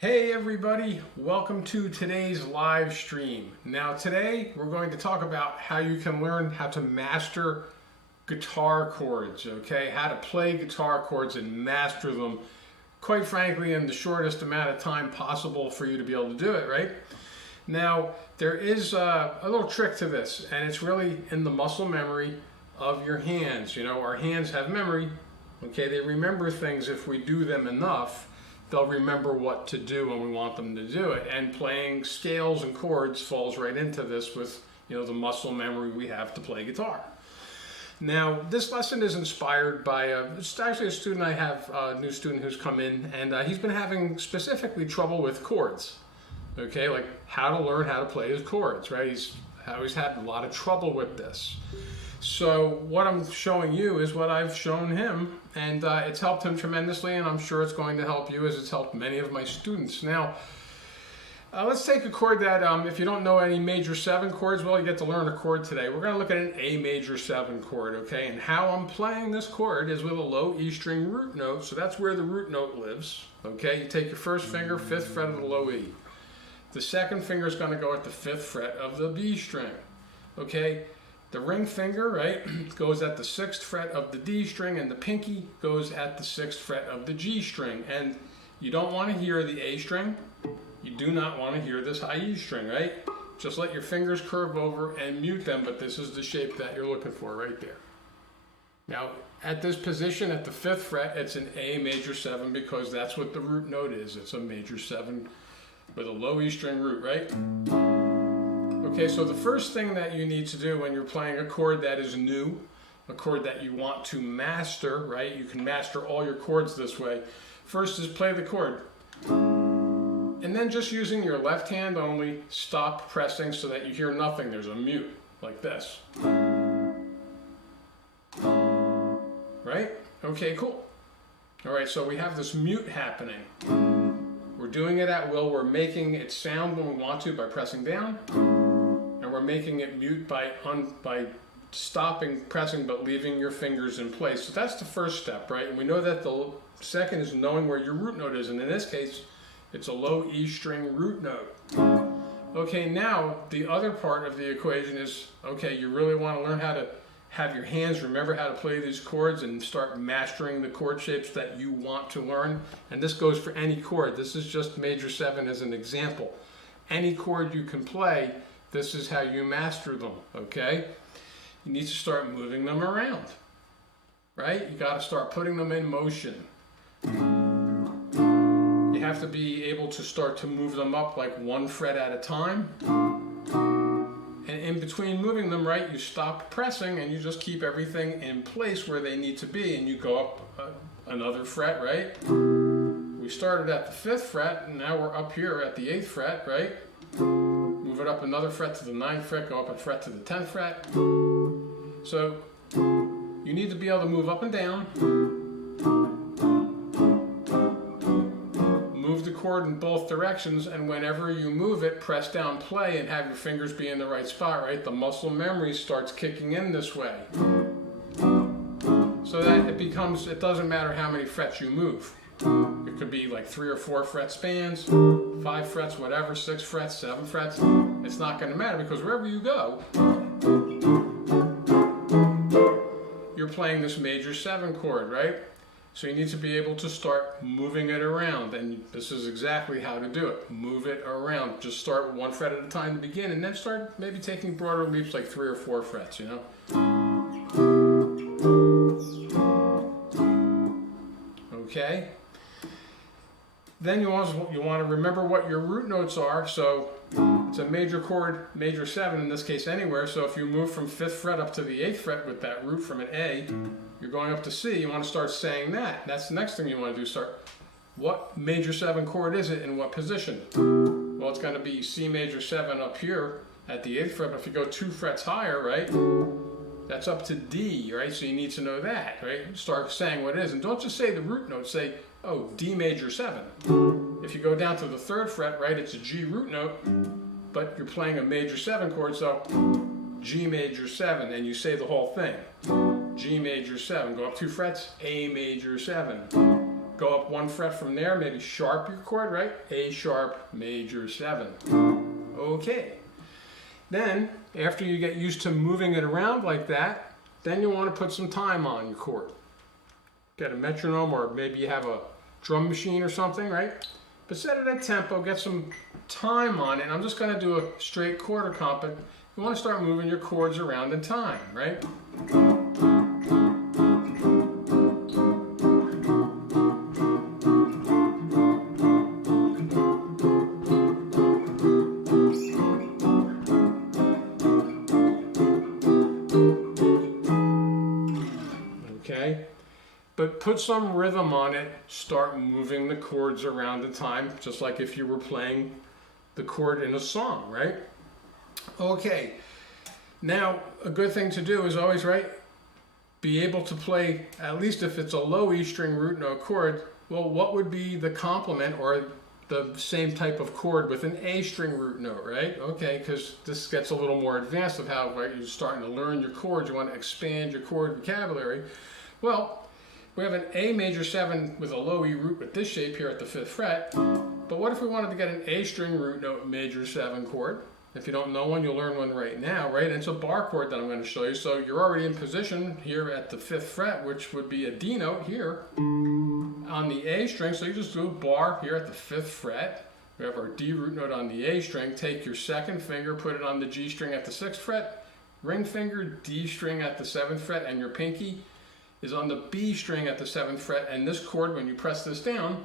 Hey everybody, welcome to today's live stream. Now today we're going to talk about how you can learn how to master guitar chords, okay? How to play guitar chords and master them, quite frankly, in the shortest amount of time possible for you to be able to do it, right? Now there is a little trick to this, and it's really in the muscle memory of your hands. You know, our hands have memory, okay? They remember things if we do them enough. They'll remember what to do when we want them to do it. And playing scales and chords falls right into this with, the muscle memory we have to play guitar. Now, this lesson is inspired by, it's actually a student I have, a new student who's come in, and he's been having specifically trouble with chords. Okay, like how to learn how to play his chords, right? He's always had a lot of trouble with this. So what I'm showing you is what I've shown him, and it's helped him tremendously, and I'm sure it's going to help you as it's helped many of my students. Now, let's take a chord that, if you don't know any major 7 chords, well, you get to learn a chord today. We're going to look at an A major 7 chord, okay? And how I'm playing this chord is with a low E string root note, so that's where the root note lives, okay? You take your first finger, 5th fret of the low E. The second finger is going to go at the 5th fret of the B string, okay? The ring finger, right, goes at the 6th fret of the D string, and the pinky goes at the 6th fret of the G string. And you don't want to hear the A string. You do not want to hear this high E string, right? Just let your fingers curve over and mute them, but this is the shape that you're looking for right there. Now, at this position, at the 5th fret, it's an A major 7 because that's what the root note is. It's a major 7 with a low E string root, right? Okay, so the first thing that you need to do when you're playing a chord that is new, a chord that you want to master, right? You can master all your chords this way. First is play the chord. And then just using your left hand only, stop pressing so that you hear nothing. There's a mute, like this. Right? Okay, cool. All right, so we have this mute happening. We're doing it at will. We're making it sound when we want to by pressing down. And we're making it mute by stopping pressing but leaving your fingers in place. So that's the first step, right? And we know that the second is knowing where your root note is. And in this case, it's a low E string root note. Okay, now the other part of the equation is, okay, you really want to learn how to have your hands remember how to play these chords and start mastering the chord shapes that you want to learn. And this goes for any chord. This is just major 7 as an example. Any chord you can play, this is how you master them, okay? You need to start moving them around, right? You got to start putting them in motion. You have to be able to start to move them up like 1 fret at a time. And in between moving them, right, you stop pressing and you just keep everything in place where they need to be, and you go up another fret, right? We started at the 5th fret, and now we're up here at the 8th fret, right? Move it up another fret to the 9th fret, go up a fret to the 10th fret. So you need to be able to move up and down, move the chord in both directions, and whenever you move it, press down play and have your fingers be in the right spot, right? The muscle memory starts kicking in this way. So that it doesn't matter how many frets you move. It could be like 3 or 4 fret spans, 5 frets, whatever, 6 frets, 7 frets. It's not going to matter because wherever you go, you're playing this major 7 chord, right? So you need to be able to start moving it around, and this is exactly how to do it. Move it around. Just start 1 fret at a time to begin, and then start maybe taking broader leaps like 3 or 4 frets, Okay? Then you want to remember what your root notes are. So it's a major chord, major 7 in this case anywhere. So if you move from 5th fret up to the 8th fret with that root from an A, you're going up to C. You want to start saying that. That's the next thing you want to do. What major 7 chord is it in what position? Well, it's going to be C major 7 up here at the 8th fret. But if you go 2 frets higher, right, that's up to D, right? So you need to know that, right? Start saying what it is. And don't just say the root note. Say, oh, D major 7. If you go down to the 3rd fret, right, it's a G root note, but you're playing a major 7 chord, so G major 7, and you say the whole thing. G major 7, go up 2 frets, A major 7. Go up 1 fret from there, maybe sharp your chord, right? A sharp, major 7. Okay. Then, after you get used to moving it around like that, then you want to put some time on your chord. Get a metronome, or maybe you have a drum machine or something, right? But set it at tempo, get some time on it. And I'm just going to do a straight chord accompaniment. You want to start moving your chords around in time, right? Okay, but put some rhythm on it, start moving the chords around in time, just like if you were playing the chord in a song, right? Okay, now a good thing to do is always, right, be able to play, at least if it's a low E string root note chord, well, what would be the complement or the same type of chord with an A string root note, right? Okay, because this gets a little more advanced of how, right, you're starting to learn your chords, you want to expand your chord vocabulary. Well, we have an A major 7 with a low E root with this shape here at the 5th fret, but what if we wanted to get an A string root note major 7 chord? If you don't know one, you'll learn one right now, right? And it's a bar chord that I'm going to show you. So you're already in position here at the 5th fret, which would be a D note here on the A string. So you just do a bar here at the 5th fret. We have our D root note on the A string. Take your second finger, put it on the G string at the 6th fret, ring finger, D string at the 7th fret, and your pinky is on the B string at the 7th fret. And this chord, when you press this down,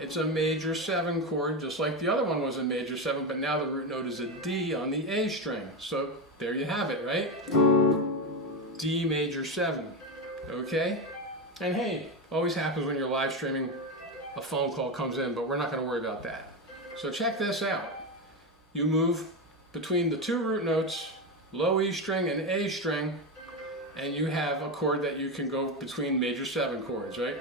it's a major 7 chord, just like the other one was a major 7, but now the root note is a D on the A string. So there you have it, right? D major 7, okay? And hey, always happens when you're live streaming, a phone call comes in, but we're not going to worry about that. So check this out. You move between the 2 root notes, low E string and A string, and you have a chord that you can go between major 7 chords, right?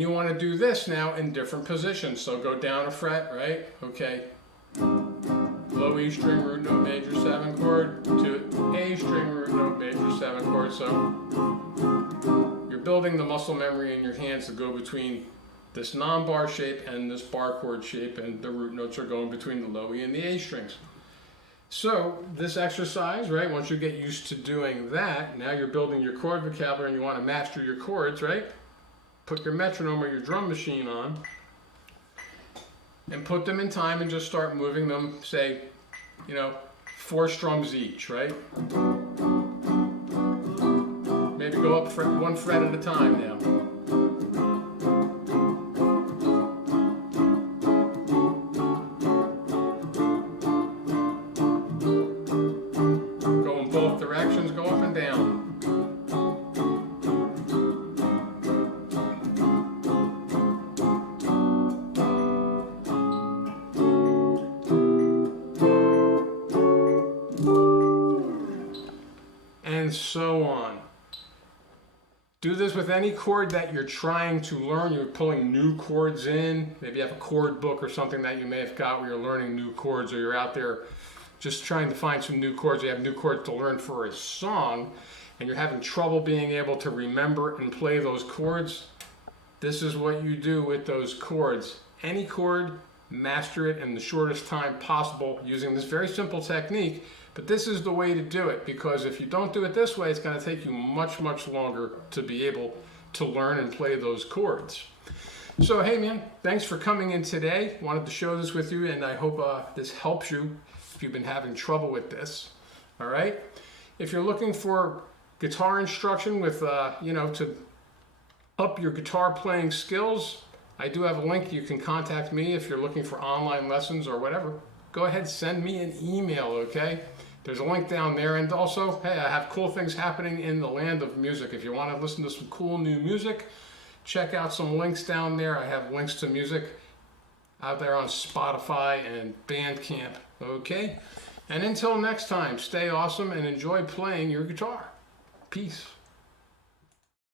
You want to do this now in different positions. So go down a fret, right? Okay. Low E string root note major 7 chord to A string root note major 7 chord. So you're building the muscle memory in your hands to go between this non-bar shape and this bar chord shape, and the root notes are going between the low E and the A strings. So this exercise, right, once you get used to doing that, now you're building your chord vocabulary and you want to master your chords, right? Put your metronome or your drum machine on and put them in time and just start moving them, say, 4 strums each, right? Maybe go up 1 fret at a time now. Go in both directions, go up and down. And so on. Do this with any chord that you're trying to learn. You're pulling new chords in. Maybe you have a chord book or something that you may have got where you're learning new chords, or you're out there just trying to find some new chords. You have new chords to learn for a song and you're having trouble being able to remember and play those chords. This is what you do with those chords. Any chord, master it in the shortest time possible using this very simple technique. But this is the way to do it, because if you don't do it this way, it's going to take you much, much longer to be able to learn and play those chords. So, hey man, thanks for coming in today. Wanted to share this with you, and I hope this helps you if you've been having trouble with this. All right? If you're looking for guitar instruction with, to up your guitar playing skills, I do have a link. You can contact me if you're looking for online lessons or whatever. Go ahead, send me an email, okay? There's a link down there. And also, hey, I have cool things happening in the land of music. If you want to listen to some cool new music, check out some links down there. I have links to music out there on Spotify and Bandcamp, okay? And until next time, stay awesome and enjoy playing your guitar. Peace.